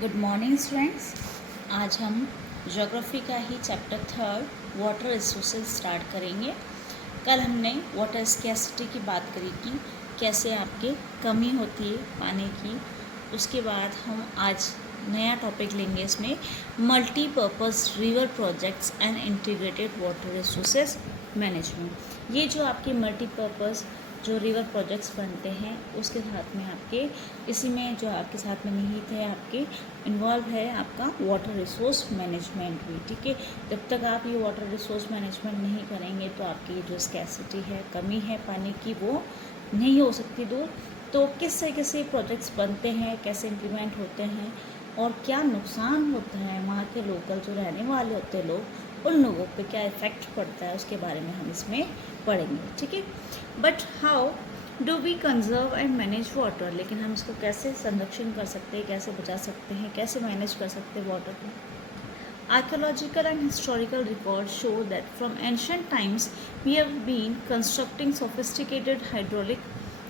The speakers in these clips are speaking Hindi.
Good morning students. आज हम ज्योग्राफी का ही चैप्टर 3 वाटर रिसोर्सेज स्टार्ट करेंगे। कल हमने वाटर स्कैसिटी की बात करी कि कैसे आपके कमी होती है पानी की। उसके बाद हम आज नया टॉपिक लेंगे इसमें multipurpose river projects and integrated water resources management. ये जो आपके मल्टीपर्पज़ जो रिवर प्रोजेक्ट्स बनते हैं उसके साथ में आपके इसी में जो आपके साथ में निहित है आपके इन्वॉल्व है आपका वाटर रिसोर्स मैनेजमेंट भी। ठीक है, जब तक आप ये वाटर रिसोर्स मैनेजमेंट नहीं करेंगे तो आपकी जो स्कैसिटी है, कमी है पानी की, वो नहीं हो सकती दूर। तो किस तरीके से प्रोजेक्ट्स बनते हैं, कैसे इम्प्लीमेंट होते हैं और क्या नुकसान होता है वहाँ के लोकल जो रहने वाले होते हैं लोग, उन लोगों पे क्या इफ़ेक्ट पड़ता है, उसके बारे में हम इसमें पढ़ेंगे। ठीक है, but how do we conserve and manage water, लेकिन हम इसको कैसे संरक्षण कर सकते हैं, कैसे बचा सकते हैं, कैसे मैनेज कर सकते हैं वाटर को। Archaeological and historical records show that from ancient times we have been constructing sophisticated hydraulic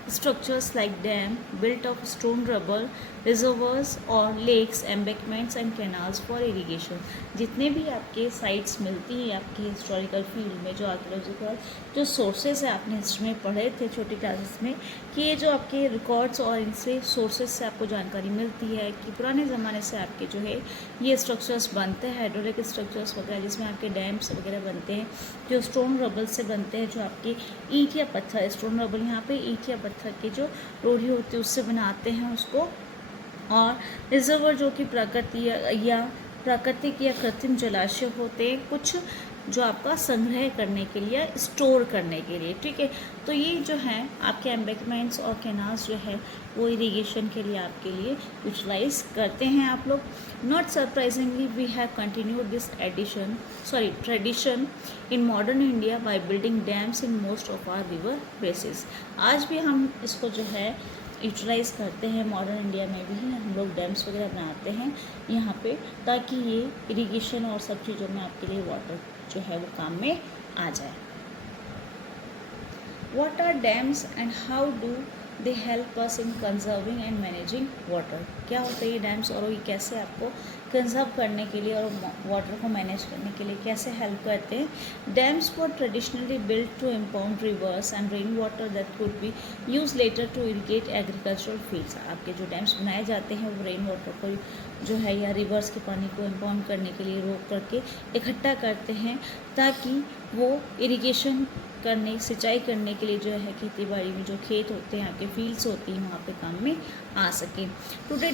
structures like dam built of stone rubble, reservoirs or lakes, embankments and canals for irrigation। जितने भी आपके साइट्स मिलती हैं आपकी हिस्टोरिकल फील्ड में, जो आर्कियोलॉजिकल जो सोर्सेज है, आपने हिस्ट्री में पढ़े थे छोटी क्लासेस में कि ये जो आपके रिकॉर्ड्स और इनसे सोर्सेज से आपको जानकारी मिलती है कि पुराने ज़माने से आपके जो है ये स्ट्रक्चर्स बनते हैं, हाइड्रोलिक स्ट्रक्चर्स वगैरह, जिसमें आपके डैम्स वगैरह बनते हैं जो स्टोन रबल से बनते हैं, जो आपके ईंट या पत्थर, स्टोन रबल यहाँ पे ईंट या पत्थर की जो रोड़ी होती है उससे बनाते हैं उसको। और रिजर्वर जो कि प्राकृतिक या कृत्रिम जलाशय होते हैं कुछ, जो आपका संग्रह करने के लिए, स्टोर करने के लिए। ठीक है, तो ये जो है आपके एम्बैंकमेंट्स और कैनाल्स जो है वो इरिगेशन के लिए आपके लिए यूटिलाइज करते हैं आप लोग। Not surprisingly we have continued this tradition in modern India by building dams in most of our river basis. आज भी हम इसको जो है यूटिलाइज़ करते हैं, मॉडर्न इंडिया में भी हम लोग डैम्स वगैरह बनाते हैं यहाँ पे, ताकि ये इरिगेशन और सब चीज़ों में आपके लिए वाटर जो है वो काम में आ जाए। What are dams and how do they help us in conserving and managing water? क्या होता है ये डैम्स और ये कैसे आपको कंजर्व करने के लिए और वाटर को मैनेज करने के लिए कैसे हेल्प करते हैं। Dams were traditionally built to impound rivers and rain water that could be use later to irrigate agricultural fields. आपके जो डैम्स बनाए जाते हैं वो रेन वाटर को जो है या रिवर्स के पानी को इम्पाउंड करने के लिए रोक करके इकट्ठा करते हैं, ताकि वो इरिगेशन करने, सिंचाई करने के लिए जो है खेती बाड़ी में जो खेत होते हैं, आपके फील्ड्स होती हैं, वहाँ पे काम में आ सके। Today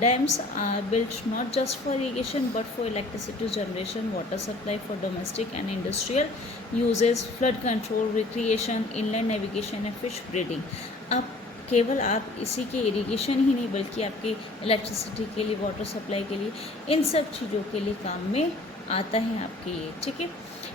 dams are built not just for irrigation but for electricity generation, water supply for domestic and industrial uses, flood control, recreation, inland navigation and fish breeding. अब केवल आप इसी के इरिगेशन ही नहीं बल्कि आपकी इलेक्ट्रिसिटी के लिए, वाटर सप्लाई के लिए, इन सब चीज़ों के लिए काम में आता है आपके ये। ठीक है,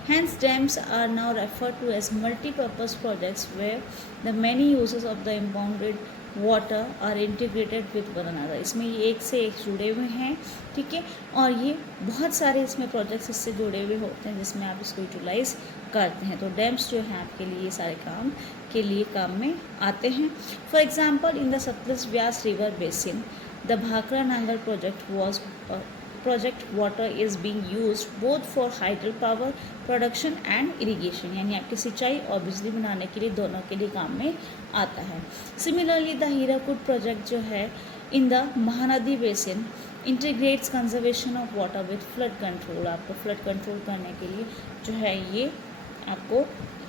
hence dams are now referred to as multi-purpose projects where the many uses of the impounded water are integrated with one another। इसमें ये एक से एक जुड़े हुए हैं। ठीक है, और ये बहुत सारे इसमें प्रोजेक्ट्स इससे जुड़े हुए होते हैं जिसमें आप इसको यूटिलाइज करते हैं। तो डैम्स जो हैं आपके लिए ये सारे काम के लिए काम में आते हैं। For example in the Sutlej Vyas river basin the Bhakra Nangal project water is being used both for hydel power production and irrigation, यानी आपकी सिंचाई और बिजली बनाने के लिए, दोनों के लिए काम में आता है। सिमिलरली द हीराकुड प्रोजेक्ट जो है in the Mahanadi basin integrates conservation of water with flood control. आपको फ्लड कंट्रोल करने के लिए जो है ये आपको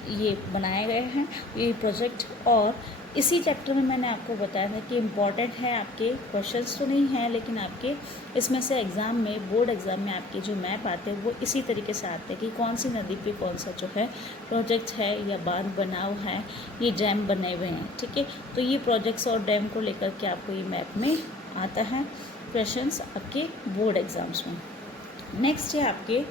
ये बनाए गए हैं ये प्रोजेक्ट। और इसी चैप्टर में मैंने आपको बताया था कि इम्पॉर्टेंट है, आपके क्वेश्चंस तो नहीं हैं लेकिन आपके इसमें से एग्ज़ाम में, बोर्ड एग्ज़ाम में आपके जो मैप आते हैं वो इसी तरीके से आते हैं कि कौन सी नदी पे कौन सा जो है प्रोजेक्ट है या बांध बना हुआ है, ये डैम बने हुए हैं। ठीक है, तो ये प्रोजेक्ट्स और डैम को लेकर के आपको ये मैप में आता है क्वेश्चंस आपके बोर्ड एग्ज़ाम्स में। नेक्स्ट है आपके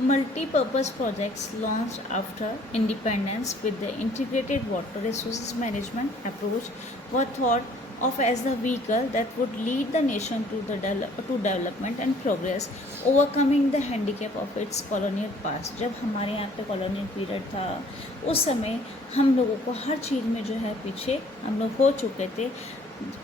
multi-purpose projects launched after independence with the integrated water resources management approach were thought of as the vehicle that would lead the nation to development and progress, overcoming the handicap of its colonial past। जब हमारे यहाँ पे कॉलोनियल पीरियड था उस समय हम लोगों को हर चीज़ में जो है पीछे हम लोग हो चुके थे,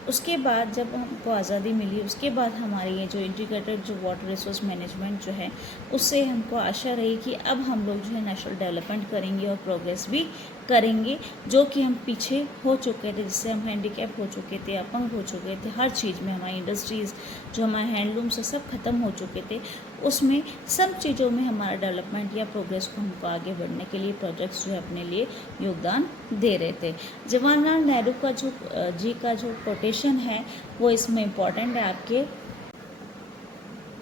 उसके बाद जब हमको आज़ादी मिली, उसके बाद हमारी ये जो इंटीग्रेटेड जो वाटर रिसोर्स मैनेजमेंट जो है, उससे हमको आशा रही कि अब हम लोग जो है नेशनल डेवलपमेंट करेंगे और प्रोग्रेस भी करेंगे, जो कि हम पीछे हो चुके थे, जिससे हम हैंडीकैप हो चुके थे, अपंग हो चुके थे, हर चीज़ में हमारी इंडस्ट्रीज़ जो हमारे हैंडलूम से सब खत्म हो चुके थे। उसमें सब चीज़ों में हमारा डेवलपमेंट या प्रोग्रेस को हमको आगे बढ़ने के लिए प्रोजेक्ट्स जो है अपने लिए योगदान दे रहे थे। जवाहरलाल नेहरू का जो का जो कोटेशन है वो इसमें इम्पॉर्टेंट है। आपके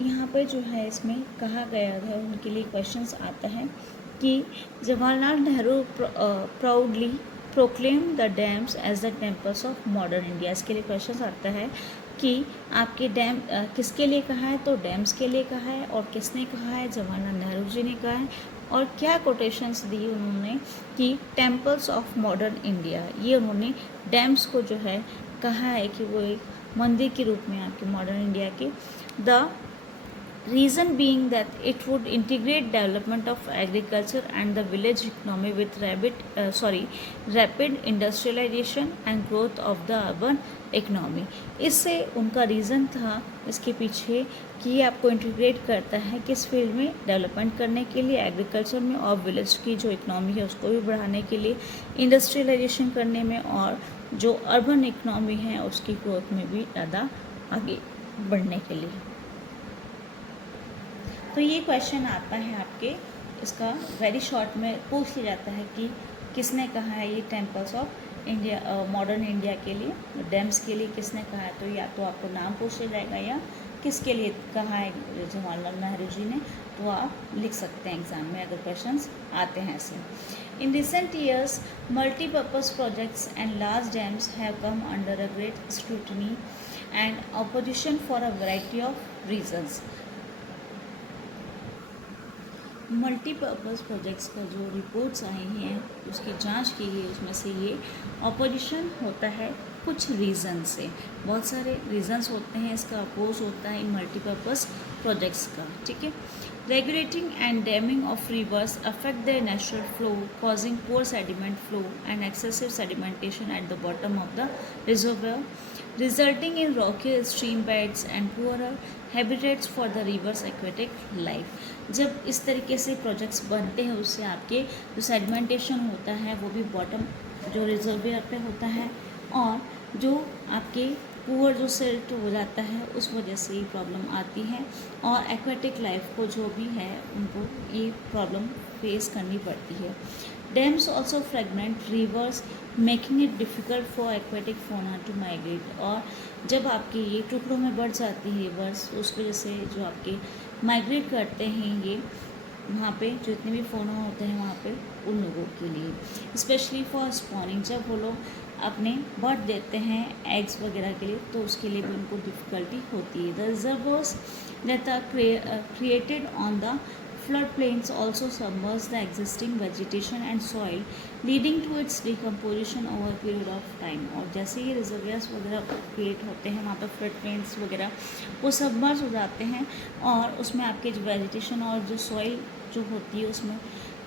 यहाँ पे जो है इसमें कहा गया है, उनके लिए क्वेश्चंस आता है कि Jawaharlal Nehru proudly proclaim the dams as the temples of modern India. इसके लिए क्वेश्चन आता है कि आपके डैम किसके लिए कहा है, तो डैम्स के लिए कहा है, और किसने कहा है, जवाहरलाल नेहरू जी ने कहा है, और क्या कोटेशंस दी उन्होंने कि टेम्पल्स ऑफ मॉडर्न इंडिया, ये उन्होंने डैम्स को जो है कहा है कि वो एक मंदिर के रूप में आपके मॉडर्न इंडिया के, the reason being that it would integrate development of agriculture and the village economy with rapid industrialization and growth of the urban economy। इससे उनका रीज़न था इसके पीछे कि ये आपको इंटीग्रेट करता है किस फील्ड में, डेवलपमेंट करने के लिए, एग्रीकल्चर में, और विलेज की जो इकनॉमी है उसको भी बढ़ाने के लिए, इंडस्ट्रियलाइजेशन करने में, और जो अर्बन इकनॉमी है उसकी ग्रोथ में भी ज़्यादा आगे बढ़ने के लिए। तो ये क्वेश्चन आता है आपके, इसका वेरी शॉर्ट में पूछ लिया जाता है कि किसने कहा है ये temples of India modern India के लिए, डैम्स के लिए किसने कहा है, तो या तो आपको नाम पूछ लिया जाएगा या किसके लिए कहा है जवाहरलाल नेहरू जी ने, तो आप लिख सकते हैं एग्जाम में अगर क्वेश्चंस आते हैं ऐसे। In recent years multipurpose projects and large dams have come under a great scrutiny and opposition for a variety of reasons. Multipurpose projects का जो रिपोर्ट्स आई हैं उसकी जांच की गई, उसमें से ये अपोजिशन होता है कुछ रीज़न से, बहुत सारे रीजंस होते हैं, इसका अपोज होता है इन मल्टीपर्पज़ प्रोजेक्ट्स का, ठीक है। Regulating and damming of reverse affect their natural flow, causing poor sediment flow and excessive sedimentation at the bottom of the reservoir, resulting in rocky stream beds and poorer habitats for the river's aquatic life। जब इस तरीके से प्रोजेक्ट्स बनते हैं उससे आपके जो सेडिमेंटेशन होता है वो भी बॉटम जो रिजर्वियर पे होता है, और जो आपके पुअर जो सिल्ट हो जाता है उस वजह से ये प्रॉब्लम आती है, और एक्वेटिक लाइफ को जो भी है उनको ये प्रॉब्लम फेस करनी पड़ती है। Dams also fragment rivers making it difficult for aquatic fauna to migrate. और जब आपके ये टुकड़ों में बढ़ जाती है रिवर्स, उस वजह से जो आपके माइग्रेट करते हैं ये वहाँ पे जो इतने भी फोना होते हैं वहाँ पे उन लोगों के लिए, स्पेशली फॉर स्पॉनिंग, जब वो लोग अपने बर्थ देते हैं एग्स वगैरह के लिए तो उसके लिए भी उनको डिफ़िकल्टी होती है। The reservoirs that are created on the flood plains also submerge the existing vegetation and soil, leading to its decomposition over a period of time। और जैसे ये रिजर्वियर्स वगैरह क्रिएट होते हैं वहाँ पर फ्लड प्लेन्स वगैरह वो सबमर्ज हो जाते हैं, और उसमें आपके जो वेजिटेशन और जो सॉइल जो होती है उसमें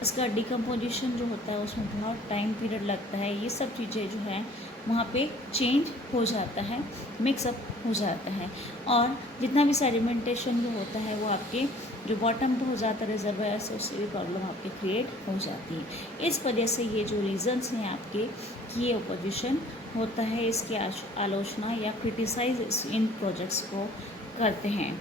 इसका डिकम्पोजिशन जो होता है उसमें बहुत टाइम पीरियड लगता है। ये सब चीज़ें जो है वहाँ पे चेंज हो जाता है, मिक्सअप हो जाता है, और जितना भी सेडिमेंटेशन जो होता है वो आपके जो बॉटम पे हो जाता है रिजर्वायर से, उससे भी प्रॉब्लम आपके क्रिएट हो जाती है। इस वजह से ये जो रीज़न्स हैं आपके कि ये अपोजिशन होता है, इसकी आलोचना या क्रिटिसाइज इन प्रोजेक्ट्स को करते हैं।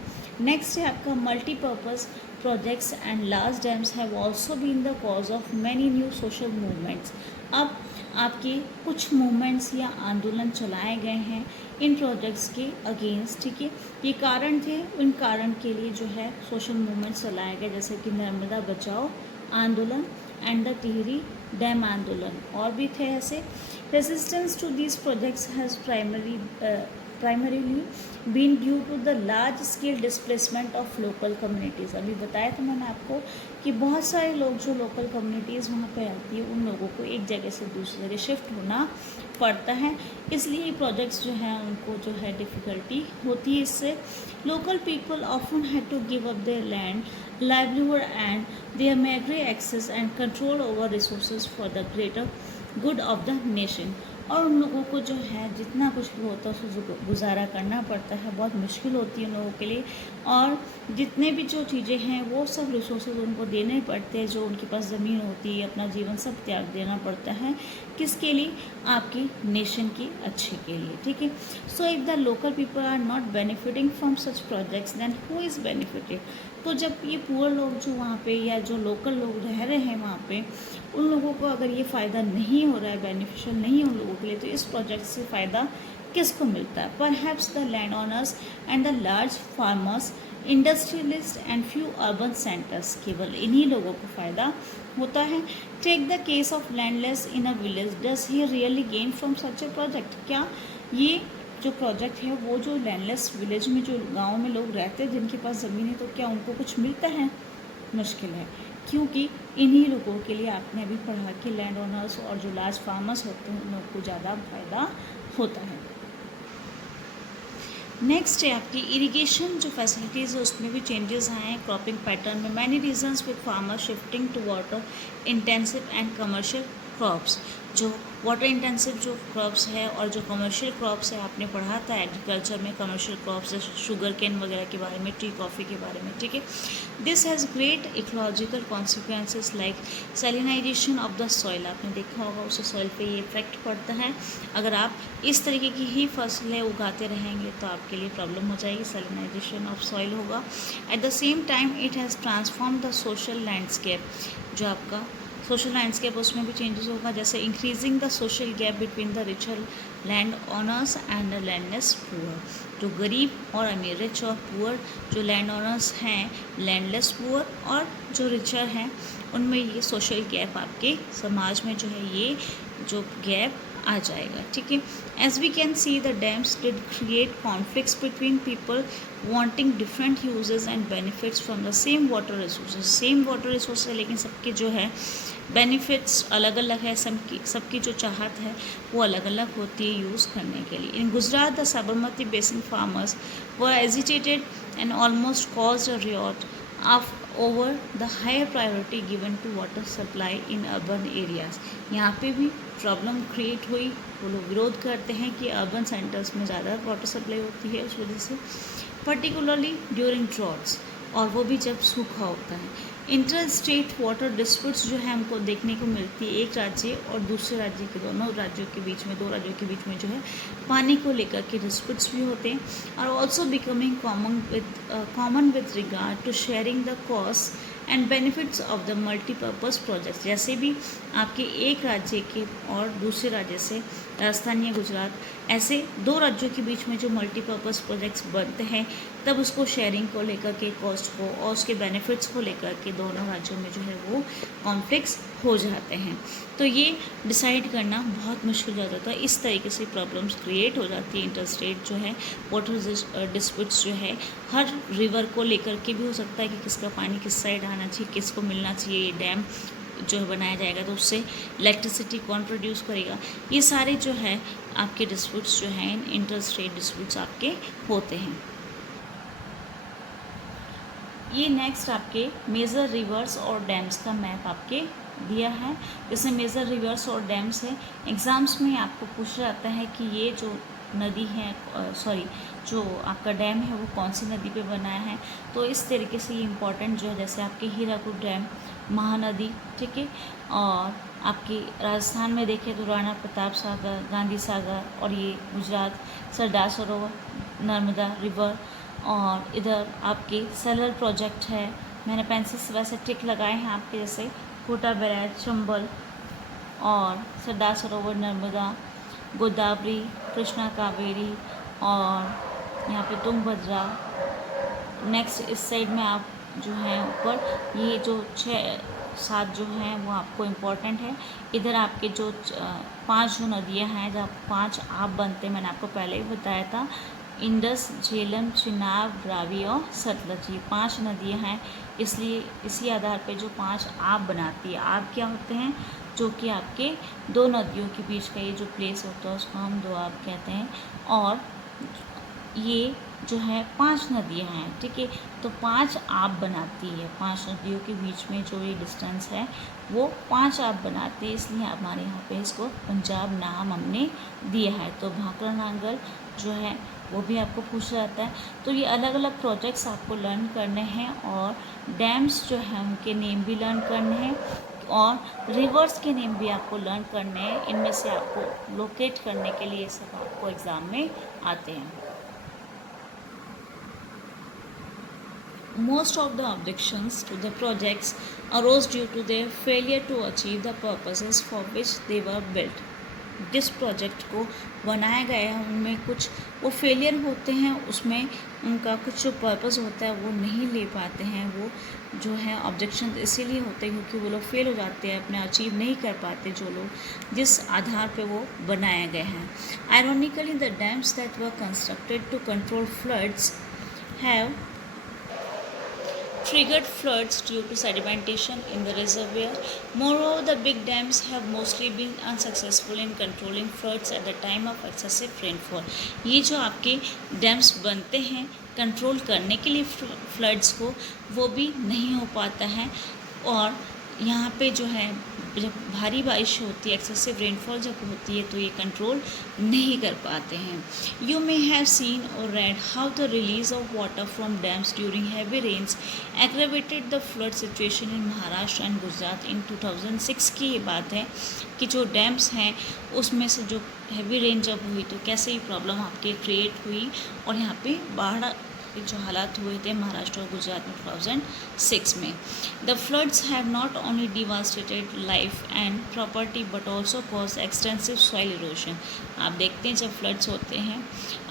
नेक्स्ट है आपका multipurpose projects and large dams have also been the cause of many new social movements. अब आपके कुछ मूवमेंट्स या आंदोलन चलाए गए हैं इन प्रोजेक्ट्स के अगेंस्ट, ठीक है। ये कारण थे, इन कारण के लिए जो है सोशल मूवमेंट्स चलाए गए, जैसे कि नर्मदा बचाओ आंदोलन एंड द टिहरी डैम आंदोलन, और भी थे ऐसे। Resistance to these projects has primarily been due to the large scale displacement of local communities. अभी बताया था मैंने आपको कि बहुत सारे लोग जो लोकल कम्युनिटीज़ वहाँ पे रहती है उन लोगों को एक जगह से दूसरी जगह शिफ्ट होना पड़ता है, इसलिए प्रोजेक्ट्स जो हैं उनको जो है डिफ़िकल्टी होती है इससे। Local people often had to give up their land, livelihood and their migratory access and control over resources for the greater good of the nation। और उन लोगों को जो है जितना कुछ भी होता है उसको गुजारा करना पड़ता है, बहुत मुश्किल होती है उन लोगों के लिए। और जितने भी जो चीज़ें हैं वो सब रिसोर्सेज उनको देने पड़ते हैं, जो उनके पास ज़मीन होती है, अपना जीवन सब त्याग देना पड़ता है। किसके लिए? आपकी नेशन की अच्छे के लिए, ठीक है। So if the local people are not benefiting from such projects then who is benefited. तो जब ये पुअर लोग जो वहाँ पे या जो लोकल लोग रह रहे हैं वहाँ पे, उन लोगों को अगर ये फ़ायदा नहीं हो रहा है, बेनिफिशियल नहीं है उन लोगों के लिए, तो इस प्रोजेक्ट से फ़ायदा किसको मिलता है? Perhaps the land owners and the large farmers, industrialist and few urban centres. केवल इन्हीं लोगों को फ़ायदा होता है। Take the case of landless in a village, does he really gain from such a project. क्या ये जो प्रोजेक्ट है वो जो लैंडलेस विलेज में जो गांव में लोग रहते हैं जिनके पास ज़मीन है, तो क्या उनको कुछ मिलता है? मुश्किल है, क्योंकि इन्हीं लोगों के लिए आपने अभी पढ़ा कि लैंड ओनर्स और जो लार्ज फार्मर्स होते हैं उन लोगों को ज़्यादा फायदा होता है। नेक्स्ट है आपकी इरिगेशन जो फैसिलिटीज़ है उसमें भी चेंजेस आए हैं क्रॉपिंग पैटर्न में। Many reasons with farmer shifting to water intensive and commercial crops. जो वाटर इंटेंसिव जो क्रॉप्स है और जो कमर्शियल क्रॉप्स है, आपने पढ़ा था एग्रीकल्चर में कमर्शियल क्रॉप्स, शुगर केन वगैरह के बारे में, टी कॉफ़ी के बारे में, ठीक है। This has great ecological consequences like salinization of the soil. आपने देखा होगा उससे सॉइल पे ये इफेक्ट पड़ता है। अगर आप इस तरीके की ही फसलें उगाते रहेंगे तो आपके लिए प्रॉब्लम हो जाएगी, सैलिनाइजेशन ऑफ सॉइल होगा। At the same time it has transform the social landscape. जो आपका सोशल लैंडस्केप उसमें भी चेंजेस होगा, जैसे increasing the social gap between the richer land owners and the landless poor. जो गरीब और अमीर, रिच और पुअर जो लैंड ओनर्स हैं, लैंडलेस पुअर और जो रिचर हैं, उनमें ये सोशल गैप आपके समाज में जो है ये जो गैप आ जाएगा, ठीक है। As we can see the dams did create conflicts between people wanting different uses and benefits from the same water resources. Same water resource है लेकिन सबके जो है बेनिफिट्स अलग अलग है, सबकी जो चाहत है वो अलग अलग होती है यूज़ करने के लिए। In Gujarat the Sabarmati basin farmers were agitated and almost caused a riot of over the higher priority given to water supply in urban areas. यहाँ पे भी प्रॉब्लम क्रिएट हुई, वो लोग विरोध करते हैं कि अर्बन सेंटर्स में ज़्यादा वाटर सप्लाई होती है उस वजह से, पर्टिकुलरली ड्यूरिंग ड्रॉट्स, और वो भी जब सूखा होता है। इंटर स्टेट वाटर डिस्प्यूट्स जो है हमको देखने को मिलती है, एक राज्य और दूसरे राज्य के दोनों राज्यों के बीच में, दो राज्यों के बीच में जो है पानी को लेकर के डिस्प्यूट्स भी होते हैं। और also becoming common with regard to sharing the cost and benefits of the multipurpose projects. जैसे भी आपके एक राज्य के और दूसरे राज्य से, राजस्थान या गुजरात, ऐसे दो राज्यों के बीच में जो मल्टीपर्पज़ प्रोजेक्ट्स बनते हैं, तब उसको शेयरिंग को लेकर के, कॉस्ट को और उसके बेनिफिट्स को लेकर के दोनों राज्यों में जो है वो कॉन्फ्लिक्ट्स हो जाते हैं। तो ये डिसाइड करना बहुत मुश्किल हो जाता है। इस तरीके से प्रॉब्लम्स क्रिएट हो जाती है। इंटर स्टेट जो है वाटर डिस्प्यूट्स जो है हर रिवर को लेकर के भी हो सकता है कि किसका पानी किस साइड आना चाहिए, किसको मिलना चाहिए, डैम जो है बनाया जाएगा तो उससे इलेक्ट्रिसिटी कौन प्रोड्यूस करेगा। ये सारे जो है आपके डिस्प्यूट्स जो हैं इंटर स्टेट डिस्प्यूट्स आपके होते हैं। ये नेक्स्ट आपके मेजर रिवर्स और डैम्स का मैप आपके दिया है। जैसे मेजर रिवर्स और डैम्स है, एग्ज़ाम्स में आपको पूछा जाता है कि ये जो नदी है, जो आपका डैम है वो कौन सी नदी पे बनाया है। तो इस तरीके से ये इम्पॉर्टेंट जो है, जैसे आपके हीराकुद डैम, महानदी, ठीक है। और आपकी राजस्थान में देखें तो राणा प्रताप सागर, गांधी सागर, और ये गुजरात सरदार सरोवर, नर्मदा रिवर, और इधर आपके सेलर प्रोजेक्ट है। मैंने पेंसिल से वैसे टिक लगाए हैं आपके, जैसे कोटा बैराज, चंबल, और सरदार सरोवर, नर्मदा, गोदावरी, कृष्णा, कावेरी, और यहाँ पे तुंगभद्रा। नेक्स्ट इस साइड में आप जो हैं ऊपर ये जो 6-7 जो हैं वो आपको इम्पोर्टेंट है। इधर आपके जो 5 जो नदियाँ हैं, जहाँ 5 आप बनते हैं, मैंने आपको पहले ही बताया था, इंडस, झेलम, चिनाब, रावी और सतलज, ये 5 नदियाँ हैं। इसलिए इसी आधार पे जो 5 आप बनाती है, आप क्या होते हैं, जो कि आपके दो नदियों के बीच का ये जो प्लेस होता है उसको हम दो आप कहते हैं। और ये जो है 5 नदियाँ हैं, ठीक है। तो 5 आप बनाती है, 5 नदियों के बीच में जो ये डिस्टेंस है वो 5 आप बनाते हैं, इसलिए हमारे यहाँ पे इसको पंजाब नाम हमने दिया है। तो भाखड़ा नांगल जो है वो भी आपको पूछा जाता है। तो ये अलग अलग प्रोजेक्ट्स आपको लर्न करने हैं और डैम्स जो हैं उनके नेम भी लर्न करने हैं और रिवर्स के नेम भी आपको लर्न करने हैं। इनमें से आपको लोकेट करने के लिए सब आपको एग्ज़ाम में आते हैं। Most of the objections to the projects arose due to their failure to achieve the purposes for which they were built. जिस प्रोजेक्ट को बनाया गया है उनमें कुछ वो फेलियर होते हैं, उसमें उनका कुछ जो पर्पस होता है वो नहीं ले पाते हैं। वो जो है ऑब्जेक्शन इसीलिए होते हैं क्योंकि वो लोग फेल हो जाते हैं, अपने अचीव नहीं कर पाते जो लोग जिस आधार पे वो बनाए गए हैं। Ironically the dams that were constructed to control floods have triggered floods due to sedimentation in the reservoir. Moreover, the big dams have mostly been unsuccessful in controlling floods at the time of excessive rainfall. ये जो आपके डैम्स बनते हैं कंट्रोल करने के लिए फ्लड्स को, वो भी नहीं हो पाता है। और यहाँ पे जो है जब भारी बारिश होती है, एक्सेसिव रेनफॉल जब होती है तो ये कंट्रोल नहीं कर पाते हैं। You may have seen or read how the release of water from dams during heavy rains aggravated the flood situation in Maharashtra and Gujarat in 2006 की ये बात है कि जो डैम्स हैं उसमें से जो हैवी रेन जब हुई तो कैसे ये प्रॉब्लम आपके क्रिएट हुई और यहाँ पे बाढ़ जो हालात हुए थे महाराष्ट्र और गुजरात में 2006 में। The floods have not only devastated life and property but also cause extensive soil erosion. आप देखते हैं जब फ्लड्स होते हैं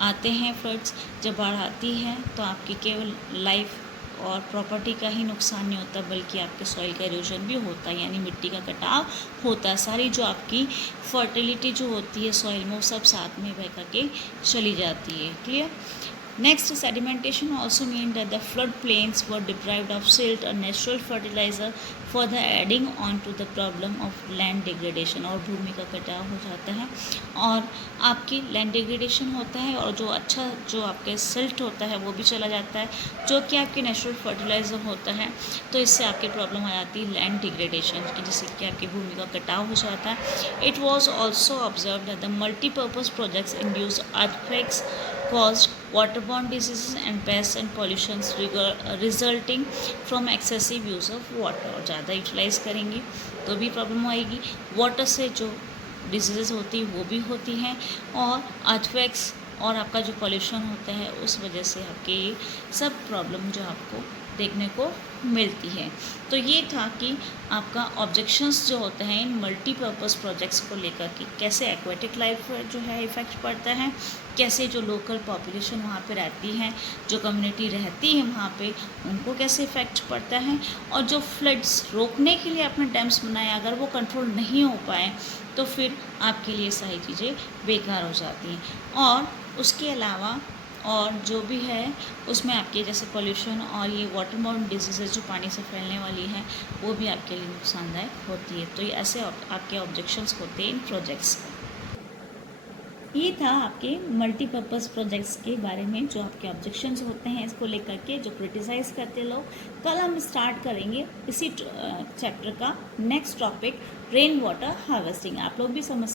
आते हैं फ्लड्स जब बाढ़ आती है तो आपकी केवल लाइफ और प्रॉपर्टी का ही नुकसान नहीं होता बल्कि आपके सॉइल का इरोजन भी होता है, यानी मिट्टी का कटाव होता है। सारी जो आपकी फर्टिलिटी जो होती है सॉइल में वो सब साथ में बह करके चली जाती है। Clear? Next, sedimentation also means that the flood plains were deprived of silt, a natural fertilizer, further adding on to the problem of land degradation। और भूमि का कटाव हो जाता है और आपकी लैंड डिग्रेडेशन होता है और जो अच्छा जो आपके सिल्ट होता है वो भी चला जाता है जो कि आपके नेचुरल फर्टिलाइज़र होता है। तो इससे आपकी प्रॉब्लम आ जाती है लैंड डिग्रेडेशन की, जिससे कि आपकी भूमि का कटाव हो जाता है। It was also observe that the multipurpose projects induce earthquakes caused waterborne diseases and pests and pollutions resulting from excessive use of water। और ज़्यादा यूटिलाइज करेंगे तो भी प्रॉब्लम आएगी। वाटर से जो डिजीज़ होती है वो भी होती हैं और अर्थक्वेक्स और आपका जो पॉल्यूशन होता है उस वजह से आपके सब प्रॉब्लम जो आपको देखने को मिलती है। तो ये था कि आपका ऑब्जेक्शंस जो होते हैं इन मल्टीपर्पज़ प्रोजेक्ट्स को लेकर कि कैसे एक्वेटिक लाइफ जो है इफ़ेक्ट पड़ता है, कैसे जो लोकल पॉपुलेशन वहाँ पे रहती हैं, जो कम्युनिटी रहती है वहाँ पे उनको कैसे इफ़ेक्ट पड़ता है, और जो फ्लड्स रोकने के लिए आपने डैम्स बनाए अगर वो कंट्रोल नहीं हो पाए तो फिर आपके लिए सारी चीज़ें बेकार हो जाती हैं। और उसके अलावा और जो भी है उसमें आपके जैसे पोल्यूशन और ये वाटरबॉर्न डिजीज़ जो पानी से फैलने वाली हैं वो भी आपके लिए नुकसानदायक होती है। तो ये ऐसे आपके ऑब्जेक्शंस होते हैं इन प्रोजेक्ट्स। ये था आपके मल्टीपर्पज़ प्रोजेक्ट्स के बारे में जो आपके ऑब्जेक्शंस होते हैं इसको लेकर के जो क्रिटिसाइज़ करते लोग। कल हम स्टार्ट करेंगे इसी चैप्टर का next topic rain water harvesting. आप लोग भी समझ